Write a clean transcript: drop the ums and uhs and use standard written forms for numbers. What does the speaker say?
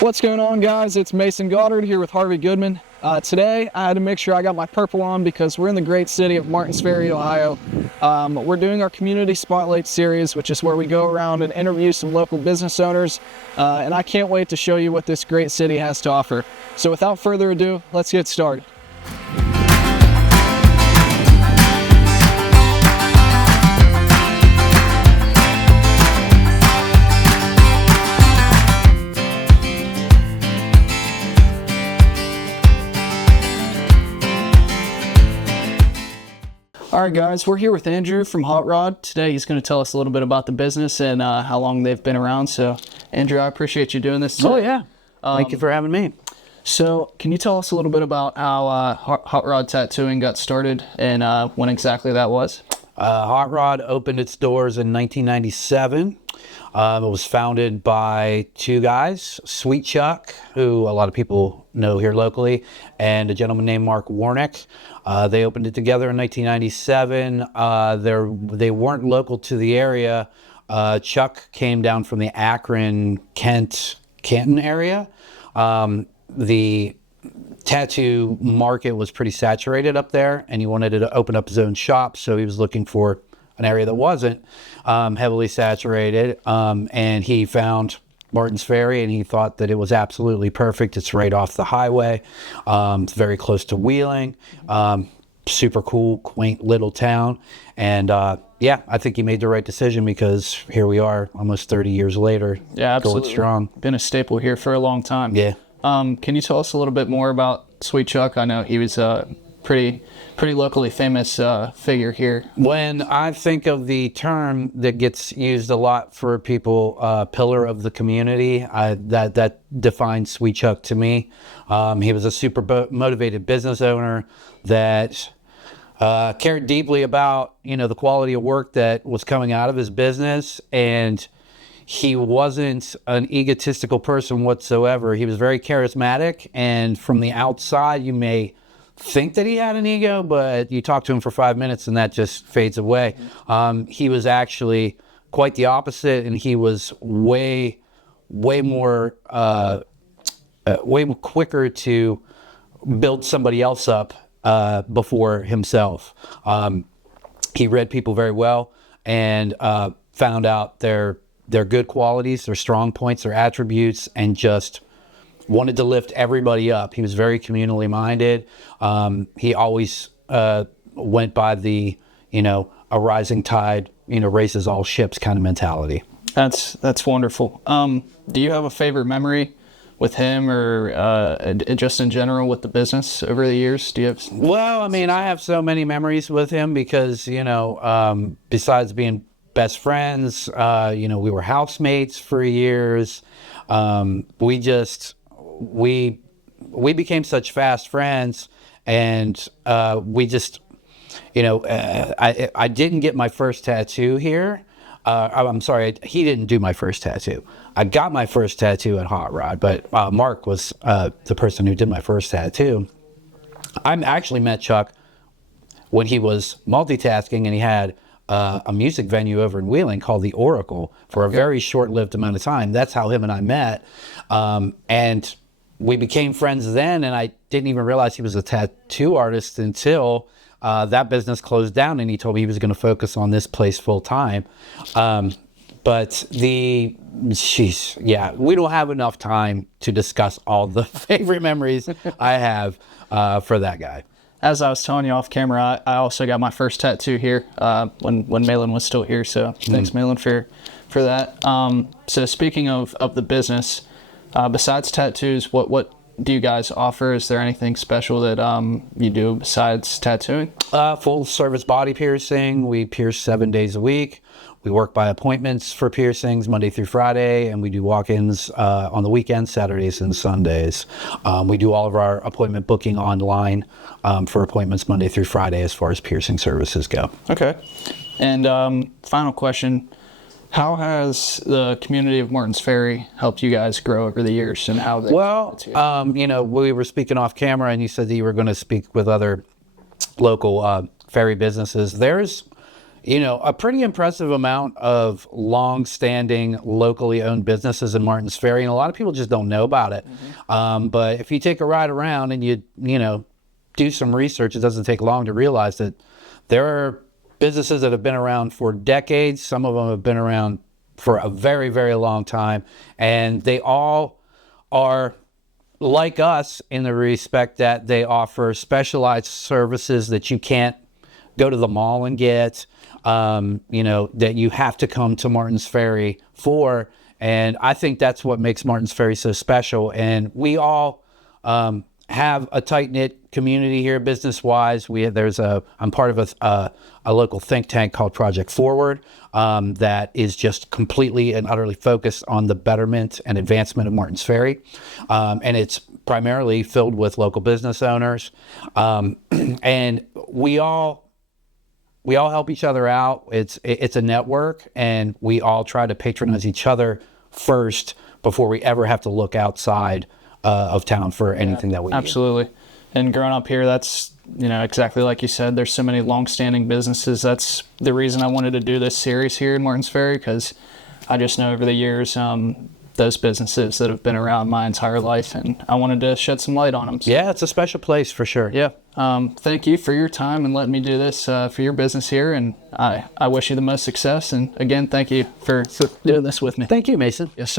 What's going on, guys? It's Mason Goddard here with Harvey Goodman. Today I had to make sure I got my purple on because we're in the great city of Martins Ferry, Ohio. We're doing our Community Spotlight series, which is where we go around and interview some local business owners, and I can't wait to show you what this great city has to offer. So without further ado, let's get started. All right, guys, we're here with Andrew from Hot Rod. Today he's going to tell us a little bit about the business and how long they've been around. So, Andrew, I appreciate you doing this today. Oh, yeah. Thank you for having me. So, can you tell us a little bit about how Hot Rod Tattooing got started and when exactly that was? Hot Rod opened its doors in 1997. It was founded by two guys, Sweet Chuck, who a lot of people know here locally, and a gentleman named Mark Warnick. They opened it together in 1997. They weren't local to the area. Chuck came down from the Akron, Canton area. The tattoo market was pretty saturated up there, and he wanted to open up his own shop, so he was looking for an area that wasn't heavily saturated, and he found Martins Ferry, and he thought that it was absolutely perfect. It's right off the highway. It's very close to Wheeling. Super cool, quaint little town. And yeah, I think he made the right decision because here we are almost 30 years later. Yeah, absolutely. Going strong. Been a staple here for a long time. Yeah. Can you tell us a little bit more about Sweet Chuck? I know he was a pretty locally famous figure here. When I think of the term that gets used a lot for people, pillar of the community, that defines Sweet Chuck to me. He was a super motivated business owner that cared deeply about, the quality of work that was coming out of his business, and he wasn't an egotistical person whatsoever. He was very charismatic, and from the outside, you may think that he had an ego, but you talk to him for 5 minutes and that just fades away. He was actually quite the opposite, and he was way more, way quicker to build somebody else up before himself. He read people very well and found out their good qualities, their strong points, their attributes, and just wanted to lift everybody up. He was very communally minded. He always went by the, a rising tide, raises all ships kind of mentality. That's wonderful. Do you have a favorite memory with him or just in general with the business over the years? Do you have? Well, I mean, I have so many memories with him because, besides being best friends, we were housemates for years. We became such fast friends, and we just, I didn't get my first tattoo here. I'm sorry, he didn't do my first tattoo. I got my first tattoo at Hot Rod, but Mark was the person who did my first tattoo. I actually met Chuck when he was multitasking, and he had a music venue over in Wheeling called the Oracle for a very short-lived amount of time. That's how him and I met. And we became friends then, and I didn't even realize he was a tattoo artist until that business closed down, and he told me he was going to focus on this place full time. But we don't have enough time to discuss all the favorite memories I have for that guy. As I was telling you off camera, I also got my first tattoo here when Malin was still here. So thanks, Malin, for that. So speaking of the business, besides tattoos, what do you guys offer? Is there anything special that you do besides tattooing? Full service body piercing. We pierce 7 days a week. We work by appointments for piercings Monday through Friday, and we do walk-ins on the weekends, Saturdays and Sundays. We do all of our appointment booking online for appointments Monday through Friday as far as piercing services go. Okay. And final question, how has the community of Martins Ferry helped you guys grow over the years, and how? We were speaking off camera, and you said that you were going to speak with other local ferry businesses. There's a pretty impressive amount of long-standing, locally owned businesses in Martins Ferry, and a lot of people just don't know about it. But if you take a ride around and you do some research, it doesn't take long to realize that there are businesses that have been around for decades. Some of them have been around for a very, very long time, and they all are like us in the respect that they offer specialized services that you can't go to the mall and get, that you have to come to Martins Ferry for. And I think that's what makes Martins Ferry so special. And we all have a tight-knit community here business-wise. I'm part of a local think tank called Project Forward that is just completely and utterly focused on the betterment and advancement of Martins Ferry. And it's primarily filled with local business owners. And we all help each other out. It's a network, and we all try to patronize each other first before we ever have to look outside of town for anything that we need. Absolutely. And growing up here, that's, exactly like you said, there's so many long-standing businesses. That's the reason I wanted to do this series here in Martins Ferry, because I just know over the years, those businesses that have been around my entire life, and I wanted to shed some light on them. So. Yeah, it's a special place for sure. Yeah. Thank you for your time and letting me do this for your business here, and I wish you the most success. And again, thank you for doing this with me. Thank you, Mason. Yes, sir.